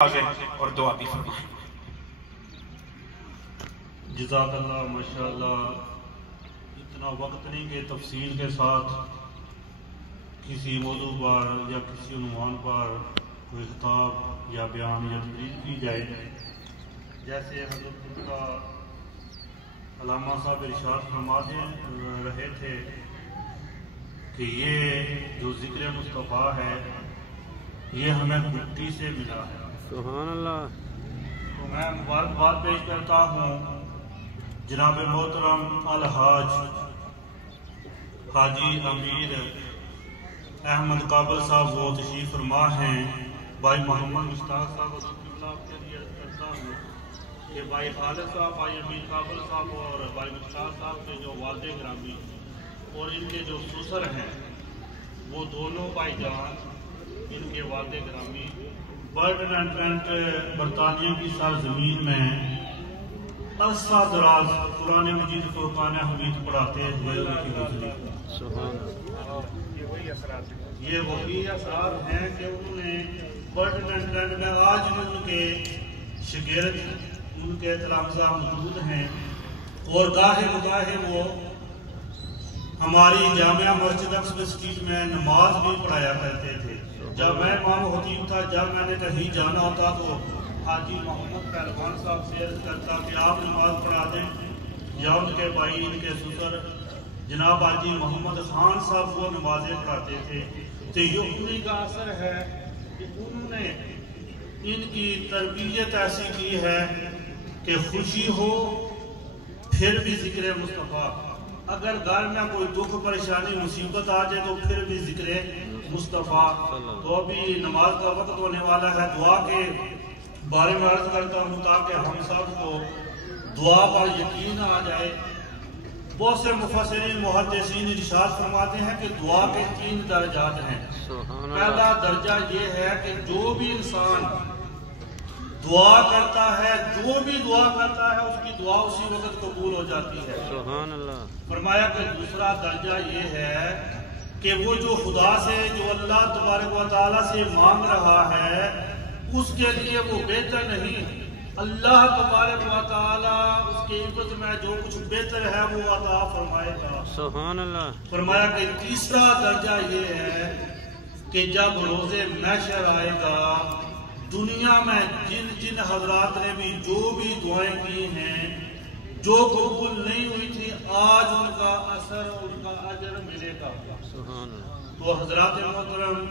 اور دعا بھی فرمائیں۔ جزاک اللہ ماشاءاللہ۔ اتنا وقت نہیں کہ تفصیل کے ساتھ کسی موضوع پر یا کسی عنوان پر کوئی خطاب یا بیان یا تقریر کی جائے، جیسے حضرت کا علامہ صاحب ارشاد فرماتے رہے تھے کہ یہ جو ذکر مصطفیٰ ہے یہ ہمیں مٹی سے ملا ہے۔ سبحان اللہ۔ تو میں مبارکباد پیش کرتا ہوں جناب محترم الحاج حاجی امیر احمد کابل صاحب، وہ تشریف فرما ہیں۔ بھائی محمد مشتاق صاحب کے لیے عرض کرتا ہوں کہ بھائی خالد صاحب، بھائی امیر کابل صاحب اور بھائی مشتاق صاحب کے جو والد گرامی اور ان کے جو سسر ہیں، وہ دونوں بھائی جان، ان کے والد گرامی برٹن اینڈ ٹرنٹ برطانیہ کی سرزمین میں عرصہ دراز قرآن مجید فرقان حمید پڑھاتے ہوئے ان کی گزری۔ یہ وہی اثرات ہیں کہ انہوں نے برٹن اینڈ ٹرنٹ میں آج بھی ان کے شاگرد، ان کے تلامذہ موجود ہیں، اور گاہے بگاہے وہ ہماری جامعہ مسجد اکسفورڈ اسٹریٹ میں نماز بھی پڑھایا کرتے تھے۔ جب میں امام خطیب تھا، جب میں نے کہیں جانا ہوتا تو حاجی محمد پہلوان صاحب سے عرض کرتا کہ آپ نماز پڑھا دیں، یا ان کے بھائی، ان کے سسر جناب حاجی محمد خان صاحب وہ نمازیں پڑھاتے تھے۔ تو یہ انہی کا اثر ہے کہ انہوں نے ان کی تربیت ایسی کی ہے کہ خوشی ہو پھر بھی ذکر مصطفیٰ، اگر گھر میں کوئی دکھ پریشانی مصیبت آ جائے تو پھر بھی ذکر مصطفیٰ۔ تو ابھی نماز کا وقت ہونے والا ہے، دعا کے بارے میں عرض کرتا ہوں تاکہ ہم سب کو دعا پر یقین آ جائے۔ بہت سے مفسرین محدثین ارشاد فرماتے ہیں کہ دعا کے 3 درجات ہیں۔ پہلا درجہ یہ ہے کہ جو بھی انسان دعا کرتا ہے، جو بھی دعا کرتا ہے، اس کی دعا اسی وقت قبول ہو جاتی ہے۔ سبحان اللہ۔ فرمایا کہ دوسرا درجہ یہ ہے کہ وہ جو خدا سے، جو اللہ تبارک و تعالیٰ سے مانگ رہا ہے، اس کے لیے وہ بہتر نہیں، اللہ تبارک و تعالیٰ اس کے عوض میں جو کچھ بہتر ہے وہ عطا فرمائے گا۔ سبحان اللہ۔ فرمایا کہ تیسرا درجہ یہ ہے کہ جب روز محشر آئے گا، دنیا میں جن جن حضرات نے بھی جو بھی دعائیں کی ہیں، جو قبول نہیں ہوئی تھی، آج ان کا اثر، ان کا اجر ملے گا۔ تو حضرات محترم،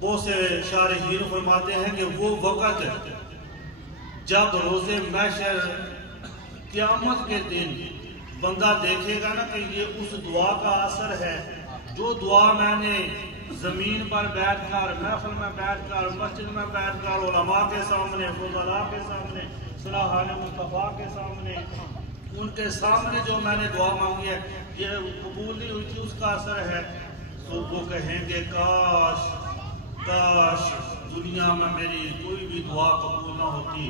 بہت سے شارحین فرماتے ہیں کہ وہ وقت جب روز محشر قیامت کے دن بندہ دیکھے گا نا کہ یہ اس دعا کا اثر ہے، جو دعا میں نے زمین پر بیٹھ کر، محفل میں بیٹھ کر، مسجد میں بیٹھ کر، علماء کے سامنے، فضلاء کے سامنے، صلاحان مصطفیٰ کے سامنے، ان کے سامنے جو میں نے دعا مانگی ہے، یہ قبول نہیں ہوئی تھی، اس کا اثر ہے۔ تو وہ کہیں گے کاش کاش دنیا میں میری کوئی بھی دعا قبول نہ ہوتی،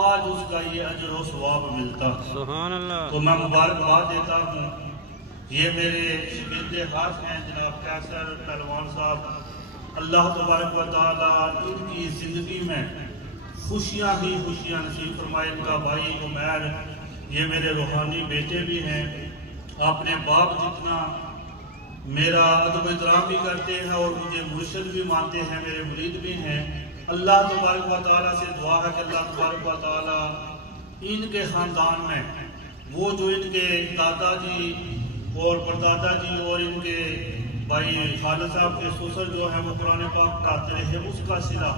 آج اس کا یہ اجر و ثواب ملتا۔ سبحان اللہ۔ تو میں مبارکباد دیتا ہوں، یہ میرے شاگرد خاص ہیں جناب قیصر پہلوان صاحب، اللہ تبارک و تعالیٰ ان کی زندگی میں خوشیاں ہی خوشیاں نصیب فرمائے۔ ان کا بھائی عمیر، یہ میرے روحانی بیٹے بھی ہیں، اپنے باپ جتنا میرا ادب احترام بھی کرتے ہیں اور مجھے مرشد بھی مانتے ہیں، میرے مرید بھی ہیں۔ اللہ تبارک و تعالیٰ سے دعا ہے کہ اللہ تبارک و تعالیٰ ان کے خاندان میں وہ جو ان کے دادا جی اور پردادا جی اور ان کے بھائی خالد صاحب کے سسر جو ہیں وہ قرآن پاک پڑھاتے رہے، اس کا صلہ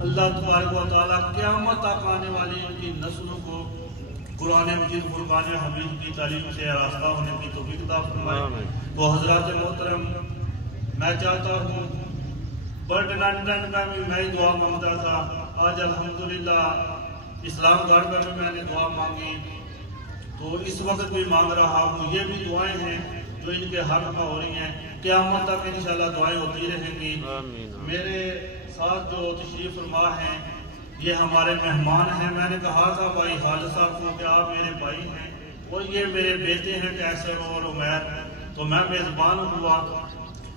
اللہ تبارک و تعالیٰ قیامت تک آنے والی ان کی نسلوں کو قرآن مجید فرقان حمید کی تعلیم سے آراستہ ہونے کی توفیق عطا فرمائے۔ تو حضرات محترم، میں چاہتا ہوں، برٹن اینڈ ٹرنٹ میں بھی میں دعا مانگتا تھا، آج الحمدللہ اسلام گھر میں بھی میں نے دعا مانگی، تو اس وقت بھی مانگ رہا ہوں۔ یہ بھی دعائیں ہیں جو ان کے حق میں ہو رہی ہیں، قیامت تک انشاءاللہ دعائیں ہوتی رہیں گی۔ میرے ساتھ جو تشریف فرما ہیں یہ ہمارے مہمان ہیں۔ میں نے کہا تھا بھائی خالد صاحب کو کہ آپ میرے بھائی ہیں اور یہ میرے بیٹے ہیں قیصر اور عمیر، تو میں میزبان ہوا،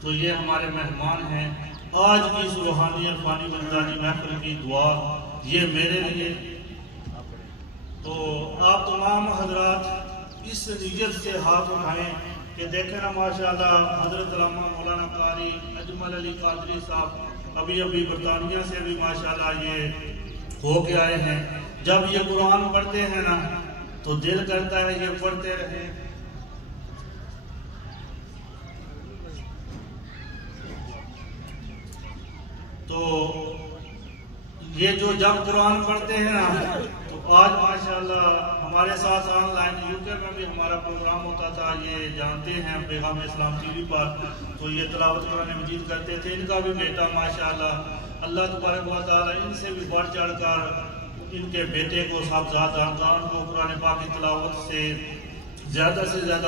تو یہ ہمارے مہمان ہیں۔ آج کی روحانی عرفانی مردانی محفل کی دعا یہ میرے لیے، تو آپ تمام حضرات اس نیت سے ہاتھ اٹھائیں کہ دیکھیں نا ماشاءاللہ حضرت علامہ مولانا قاری اجمل علی قادری صاحب ابھی برطانیہ سے بھی ماشاءاللہ یہ ہو کے آئے ہیں۔ جب یہ قرآن پڑھتے ہیں نا تو دل کرتا ہے یہ پڑھتے رہیں۔ تو یہ جو جب قرآن پڑھتے ہیں نا تو آج ماشاءاللہ ہمارے ساتھ آن لائن UK میں بھی ہمارا پروگرام ہوتا تھا، یہ جانتے ہیں پیغام اسلام TV پر، تو یہ تلاوت قرآن مجید کرتے تھے۔ ان کا بھی بیٹا ماشاءاللہ اللہ تبارک و تعالی ان سے بھی بڑھ چڑھ کر ان کے بیٹے کو صاحبزاد خاندان کو قرآن پاک کی تلاوت سے زیادہ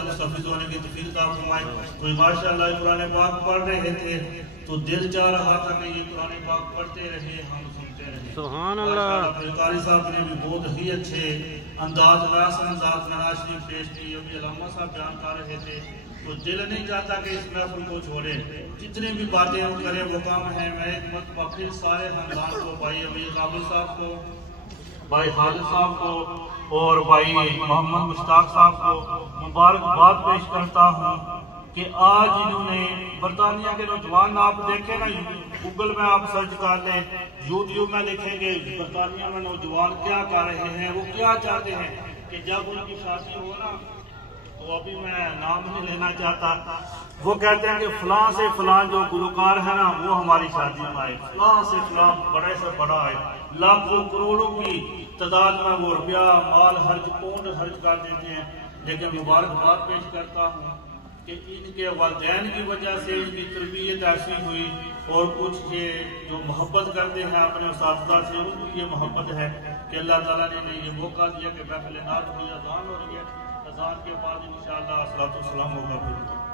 مستفید ہونے کی توفیق عطا فرمائے۔ کوئی ماشاءاللہ قرآن پاک پڑھ رہے تھے تو دل چاہ رہا تھا کہ یہ قرآن پاک پڑھتے رہے، ہم سنتے رہے۔ سبحان اللہ۔ قاری صاحب نے بھی بہت ہی اچھے انداز میں ناشریف پیش کی، ابھی علامہ صاحب بیان کر رہے تھے، تو دل نہیں چاہتا کہ اس محفل کو چھوڑے، جتنے بھی باتیں ہم کریں وہ کام ہے۔ میں ایک مرتبہ پھر سارے خاندان کو، بھائی ابھی قابل صاحب کو، بھائی خالد صاحب کو اور بھائی محمد مشتاق صاحب کو مبارکباد پیش کرتا ہوں کہ آج انہوں نے برطانیہ کے نوجوان، آپ دیکھیں نا گوگل میں آپ سرچ کر لیں، YouTube میں لکھیں گے برطانیہ میں نوجوان کیا کر رہے ہیں، وہ کیا چاہتے ہیں کہ جب ان کی شادی ہو نا، تو ابھی میں نام نہیں لینا چاہتا، وہ کہتے ہیں کہ فلاں سے فلاں جو گلوکار ہے نا وہ ہماری شادی میں آئے، فلاں سے فلاں بڑے سے بڑا آئے، لاکھوں کروڑوں کی تعداد میں وہ روپیہ مال خرچ پونڈ خرچ کر دیتے ہیں۔ لیکن مبارکباد پیش کرتا ہوں کہ ان کے والدین کی وجہ سے ان کی تربیت ایسی ہوئی، اور کچھ یہ جو محبت کرتے ہیں اپنے اساتذہ سے، ان کی یہ محبت ہے کہ اللہ تعالیٰ نے یہ موقع دیا کہ محفل نعت ہوئی، اذان ہو رہی ہے، اذان کے بعد انشاءاللہ الصلاۃ والسلام ہوگا۔